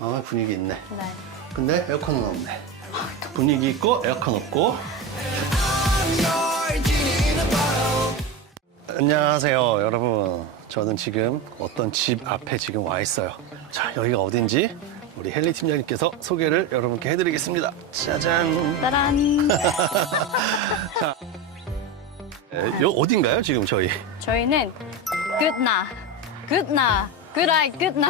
아 분위기 있네. 네. 근데 에어컨은 없네. 분위기 있고 에어컨 없고. 안녕하세요, 여러분. 저는 지금 어떤 집 앞에 지금 와 있어요. 자, 여기가 어딘지 우리 헨리 팀장님께서 소개를 여러분께 해드리겠습니다. 짜잔. 따란. 자, 에, 요 어딘가요, 지금 저희? 저희는 끝나. 끝나. 그라이 끝나.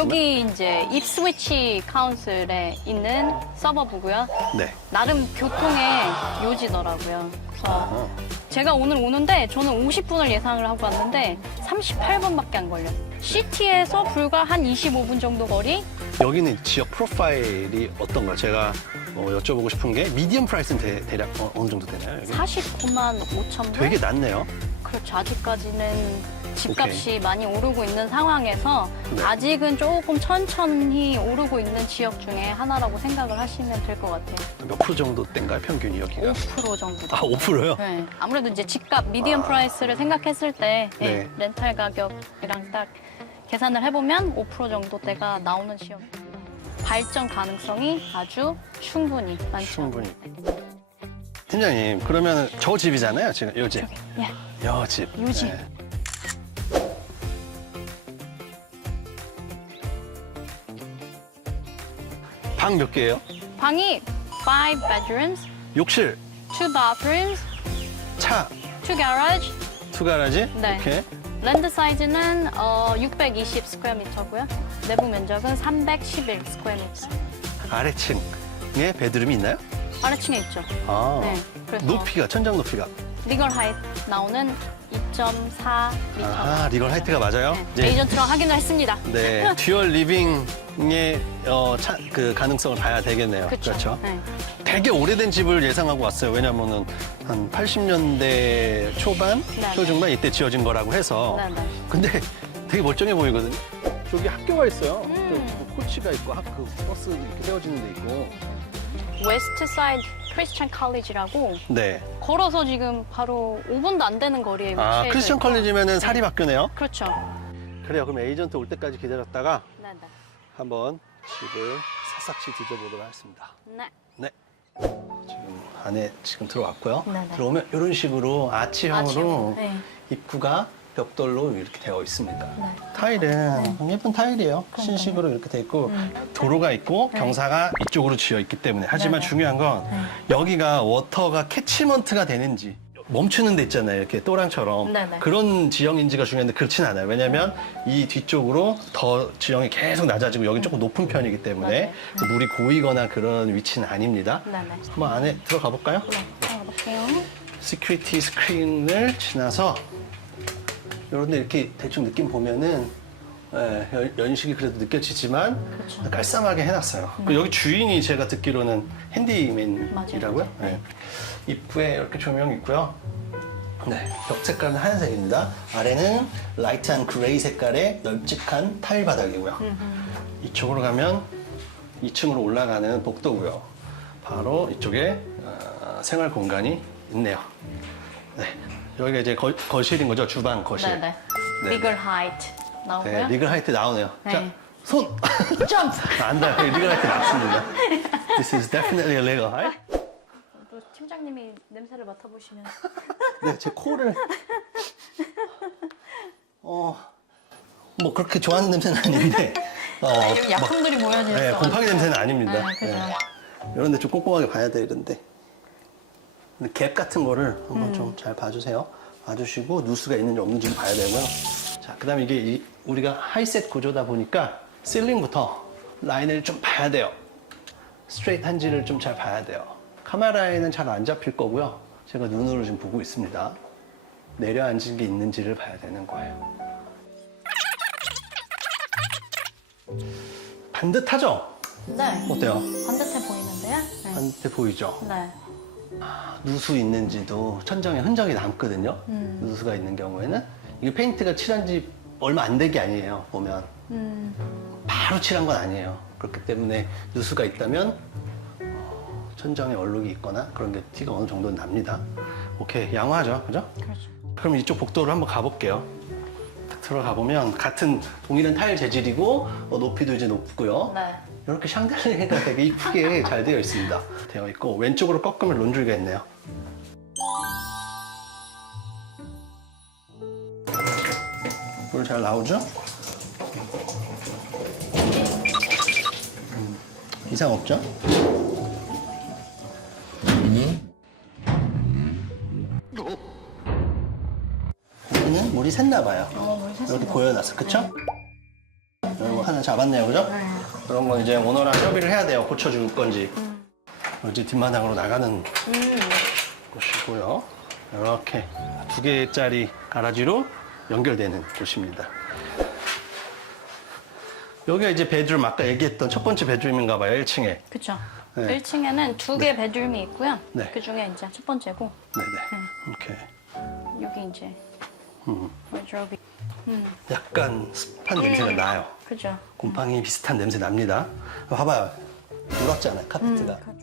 여기 이제 입스위치 카운슬에 있는 서버부고요. 네. 나름 교통의 요지더라고요. 그래서 어, 제가 오늘 오는데 저는 50분을 예상을 하고 왔는데 38분밖에 안 걸려요. 시티에서 불과 한 25분 정도 거리? 여기는 지역 프로파일이 어떤가? 제가 어, 여쭤보고 싶은 게 미디엄 프라이스는 대, 대략 어, 느 정도 되나요? 여기? 49만 5천 불? 되게 낮네요. 그렇죠. 아직까지는 집값이. 많이 오르고 있는 상황에서 네. 아직은 조금 천천히 오르고 있는 지역 중에 하나라고 생각을 하시면 될 것 같아요. 몇 프로 정도 땐가요, 평균이 여기가? 5% 정도. 아, 5%요? 네. 아무래도 이제 집값 미디엄 프라이스를 생각했을 때 예, 네. 렌탈 가격이랑 딱 계산을 해보면 5% 정도대가 나오는 지역. 발전 가능성이 아주 충분히 많죠. 충분히. 팀장님, 그러면 저 집이잖아요, 지금 요 집. 예. 요 집. 요 집. 네. 방몇 개예요? 방이 5 bedrooms, 욕실, 2 bathrooms, 차, 2 garage, 투가라지? 네. 이렇게. 랜드 사이즈는 어, 620 스퀘어 미터고요. 내부 면적은 311 스퀘어 미터. 아래층에 베드룸이 있나요? 아래층에 있죠. 아. 네. 그래서 높이가, 천장 높이가. 리걸 하이트 나오는 2.4 미터. 아, 리걸 하이트가 맞아요? 네. 에이전트랑 확인을 했습니다. 네, 듀얼 리빙의 어, 차, 그 가능성을 봐야 되겠네요. 그쵸? 렇죠 네. 되게 오래된 집을 예상하고 왔어요. 왜냐면은 한 80년대 초반, 네, 초중반 이때 지어진 거라고 해서. 네, 네. 근데 되게 멀쩡해 보이거든요. 저기 학교가 있어요. 음. 또 코치가 있고 학교 버스 이렇게 세워지는 데 있고. 웨스트 사이드 크리스찬 컬리지라고 네. 걸어서 지금 바로 5분도 안 되는 거리에 위치해 아. 크리스천 컬리지면은 사립 학교네요. 그렇죠. 그래요. 그럼 에이전트 올 때까지 기다렸다가 네, 네. 한번 집을 샅샅이 뒤져보도록 하겠습니다. 네. 네. 지금 안에 지금 들어왔고요. 네 네. 들어오면 이런 식으로 아치형으로 아치형으로, 네. 입구가 벽돌로 이렇게 되어 있습니다. 네. 타일은 예쁜 타일이에요. 신식으로 이렇게 돼 있고 도로가 있고 경사가 이쪽으로 지어 있기 때문에 하지만. 중요한 건 여기가 워터가 캐치먼트가 되는지 멈추는 데 있잖아요. 이렇게 또랑처럼 네 네. 그런 지형인지가 중요한데 그렇진 않아요. 왜냐하면 이 뒤쪽으로 더 지형이 계속 낮아지고 여기 조금 높은 편이기 때문에 물이 고이거나 그런 위치는 아닙니다. 네 네. 한번 안에 들어가 볼까요? 네. 들어볼게요. 시큐리티 스크린을 지나서 이런데 이렇게 대충 느낌 보면은 예, 연- 연식이 그래도 느껴지지만 그렇죠. 깔쌈하게 해놨어요. 그리고 여기 주인이 제가 듣기로는 핸디맨이라고요. 예. 입구에 이렇게 조명이 있고요. 네, 벽 색깔은 하얀색입니다. 아래는 라이트한 그레이 색깔의 널찍한 타일 바닥이고요. 이쪽으로 가면 2층으로 올라가는 복도고요. 바로 이쪽에 어, 생활 공간이 있네요. 네, 여기가 이제 거, 거실인 거죠, 주방 거실. 네네. 네. 리걸 하이트 나오고요. 네, 리글 하이트 나오네요. 자, 네. 손! 점프! 안 돼, 리글 하이트 맞습니다. This is definitely a legal height. 또 팀장님이 냄새를 맡아보시면 네, 제 코를. 어, 뭐 그렇게 좋아하는 냄새는 아닌데. 어, 여기 약품들이 모여져 네, 있어. 곰팡이 냄새는 아닙니다. 네, 그죠. 이런 데 좀 꼼꼼하게 봐야 되는데. 근데 갭 같은 거를 한번 음. 좀잘 봐주세요. 봐주시고 누수가 있는지 없는지 봐야 되고요. 자, 그 다음에 이게 이- 우리가 하이셋 구조다 보니까 실링부터 라인을 좀 봐야 돼요. 스트레이트한지를 좀 잘 봐야 돼요. 카메라에는 잘 안 잡힐 거고요. 제가 눈으로 지금 보고 있습니다. 내려앉은 게 있는지를 봐야 되는 거예요. 반듯하죠? 네. 어때요? 반듯해 보이는데요? 네. 반듯해 보이죠? 네. 누수 있는지도 천장에 흔적이 남거든요. 음. 누수가 있는 경우에는 이게 페인트가 칠한 지 얼마 안 된 게 아니에요. 보면 음. 바로 칠한 건 아니에요. 그렇기 때문에 누수가 있다면 어, 천장에 얼룩이 있거나 그런 게 티가 어느 정도 는 납니다. 오케이 양호하죠, 그죠? 그렇죠. 그럼 이쪽 복도를 한번 가볼게요. 딱 들어가 보면 같은 동일한 타일 재질이고 어, 높이도 이제 높고요. 네. 이렇게 샹들리에가 되게 이쁘게 잘 되어 있습니다. 되어 있고 왼쪽으로 꺾으면 론드리가 있네요. 물 잘 나오죠? 음, 이상 없죠? 물이 샜나 봐요. 어, 물 여기 보여놨어, 그쵸? 이거 하나 잡았네요, 그죠? 그런 거 이제 오너랑 협의를 해야 돼요. 고쳐줄 건지. 이제 뒷마당으로 나가는 곳이고요. 이렇게 두 개짜리 가라지로 연결되는 곳입니다. 여기가 이제 베드룸 아까 얘기했던 첫 번째 베드룸인가 봐요, 1층에. 그쵸. 네. 1층에는 두개 베드룸이 있고요. 네. 그 중에 이제 첫 번째고, 네네. 이렇게. 여기 이제, 음. 여기. 음, 약간 습한 냄새가 나요. 그죠. 곰팡이 비슷한 냄새 납니다. 봐봐요. 누렇잖아요, 카페트가. 음.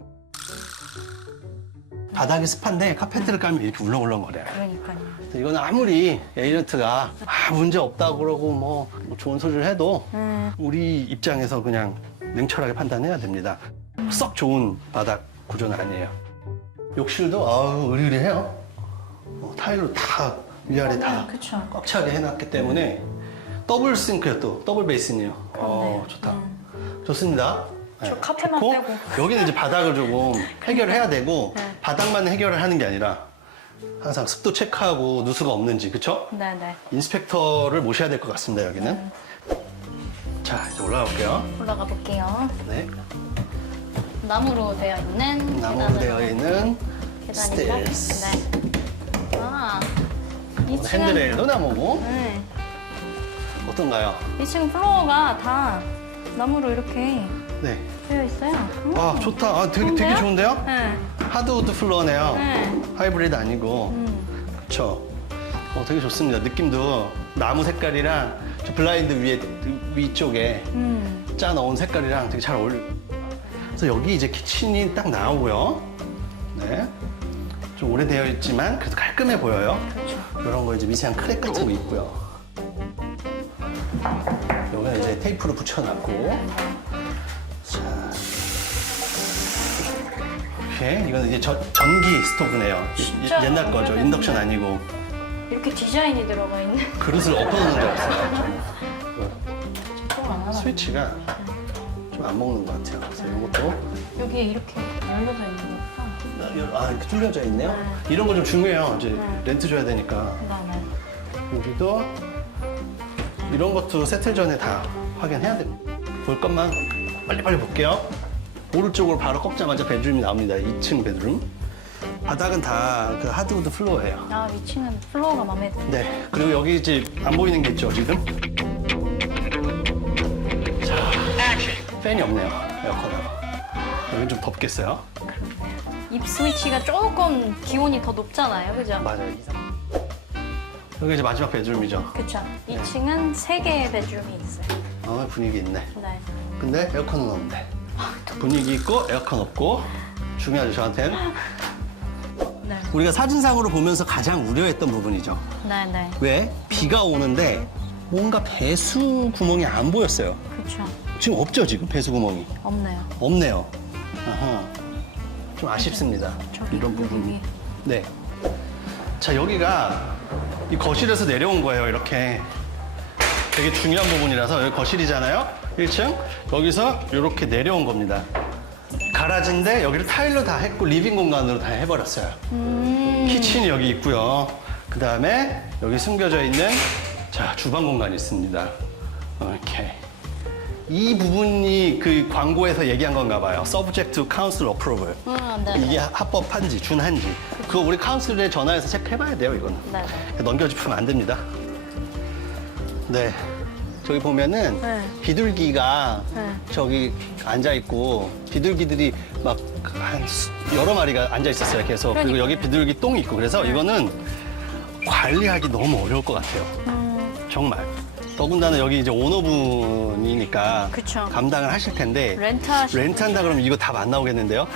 바닥이 습한데 카페트를 깔면 이렇게 울렁울렁거려요. 그러니까요. 이거는 아무리 에이전트가 아, 문제 없다고 그러고 뭐, 뭐 좋은 소리를 해도 음, 우리 입장에서 그냥 냉철하게 판단해야 됩니다. 썩 좋은 바닥 구조는 아니에요. 욕실도 아우 의리의해요. 어, 타일로 다 위아래 다 네, 그쵸. 꽉 차게 해놨기 때문에 더블 싱크예요 또 더블 베이스네요. 어 그렇네요. 좋다. 좋습니다. 네, 저 카페만 좋고, 빼고. 여기는 이제 바닥을 조금 해결해야 되고 네. 바닥만 해결을 하는 게 아니라 항상 습도 체크하고 누수가 없는지 그쵸? 네네. 인스펙터를 모셔야 될 것 같습니다 여기는. 자 이제 올라가 볼게요. 올라가 볼게요. 네. 나무로 되어 있는 나무로 계단으로. 되어 있는. 스테이스. 네. 아, 2층은 핸드레일도 나무고 네. 어떤가요? 2층 플로어가 다 나무로 이렇게 네. 되어 있어요. 와 음. 좋다. 아, 되게 되게 좋은데요? 좋은데요? 네. 하드우드 플로어네요. 네. 하이브리드 아니고. 음. 그렇죠. 어, 되게 좋습니다. 느낌도 나무 색깔이랑 저 블라인드 위에 위쪽에 음. 짜 넣은 색깔이랑 되게 잘 어울려. 그래서 여기 이제 키친이 딱 나오고요. 네. 좀 오래되어 있지만 그래도 깔끔해 보여요. 그렇죠. 이런 거 이제 미세한 크랙 같은 거 있고요. 여기는 이제 테이프로 붙여놨고. 자. 이렇게 이거는 이제 전, 전기 스토브네요. 진짜 옛날 거죠. 오래됐네. 인덕션 아니고 이렇게 디자인이 들어가 있는. 그릇을 엎어놓는 줄 알았어요. 조금 안 하나. 스위치가 좀 안 먹는 것 같아요. 그래서 이것도 여기에 이렇게 열려져 있는 아 이렇게 뚫려져 있네요. 네. 이런 거 좀 중요해요. 이제 네. 렌트 줘야 되니까. 그다음에 여기도 이런 것도 세틀 전에 다 확인해야 됩니다. 볼 것만 빨리빨리 볼게요. 오른쪽으로 바로 꺾자마자 베드룸이 나옵니다. 2층 베드룸. 바닥은 다 그 하드우드 플로어예요. 아 위치는 플로어가 마음에 드네. 네. 그리고 여기 이제 안 보이는 게 있죠, 지금? 자, 팬이 없네요. 에어컨하고. 여기 좀 덥겠어요. 입 스위치가 조금 기온이 더 높잖아요, 그죠? 맞아요. 여기 이제 마지막 베드룸이죠. 그쵸. 2층은 세 개의 베드룸이 있어요. 어, 분위기 있네. 네. 근데 에어컨은 없네. 분위기 있고 에어컨 없고 중요하죠 저한테는. 네. 우리가 사진상으로 보면서 가장 우려했던 부분이죠. 네, 네. 왜? 비가 오는데 뭔가 배수 구멍이 안 보였어요. 그쵸. 지금 없죠 지금 배수 구멍이 없네요. 없네요. 아하. 좀 아쉽습니다. 이런 여기 부분. 위에. 네. 자 여기가 이 거실에서 내려온 거예요 이렇게. 되게 중요한 부분이라서 여기 거실이잖아요. 1층 여기서 이렇게 내려온 겁니다. 가라지인데 여기를 타일로 다 했고 리빙 공간으로 다 해버렸어요. 음. 키친이 여기 있고요. 그 다음에 여기 숨겨져 있는 자 주방 공간이 있습니다. 이렇게 이 부분이 그 광고에서 얘기한 건가 봐요. Subject to Council Approval. 음, 네. 이게 합법한지 준한지 그거 우리 카운슬에 전화해서 체크해봐야 돼요 이거는. 네, 네. 넘겨주면 안 됩니다. 네. 저기 보면은 네. 비둘기가 네. 저기 앉아 있고 비둘기들이 막 한 여러 마리가 앉아 있었어요. 계속 그리고 그러니까요. 여기 비둘기 똥이 있고 그래서 이거는 관리하기 너무 어려울 것 같아요. 음, 정말. 더군다나 여기 이제 오너분이니까 그쵸. 감당을 하실 텐데 렌트하시 렌트한다 그러면 이거 답 안 나오겠는데요?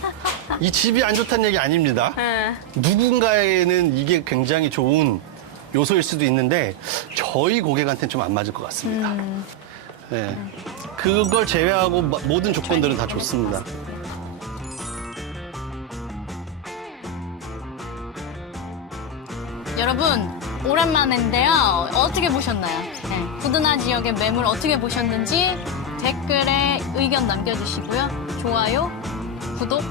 이 집이 안 좋다는 얘기 아닙니다. 네. 누군가에는 이게 굉장히 좋은 요소일 수도 있는데 저희 고객한테는 좀 안 맞을 것 같습니다. 네. 그걸 제외하고 모- 모든 조건들은 다 좋습니다. 여러분 오랜만인데요. 어떻게 보셨나요? 네. 부드나 지역의 매물 어떻게 보셨는지 댓글에 의견 남겨주시고요. 좋아요, 구독.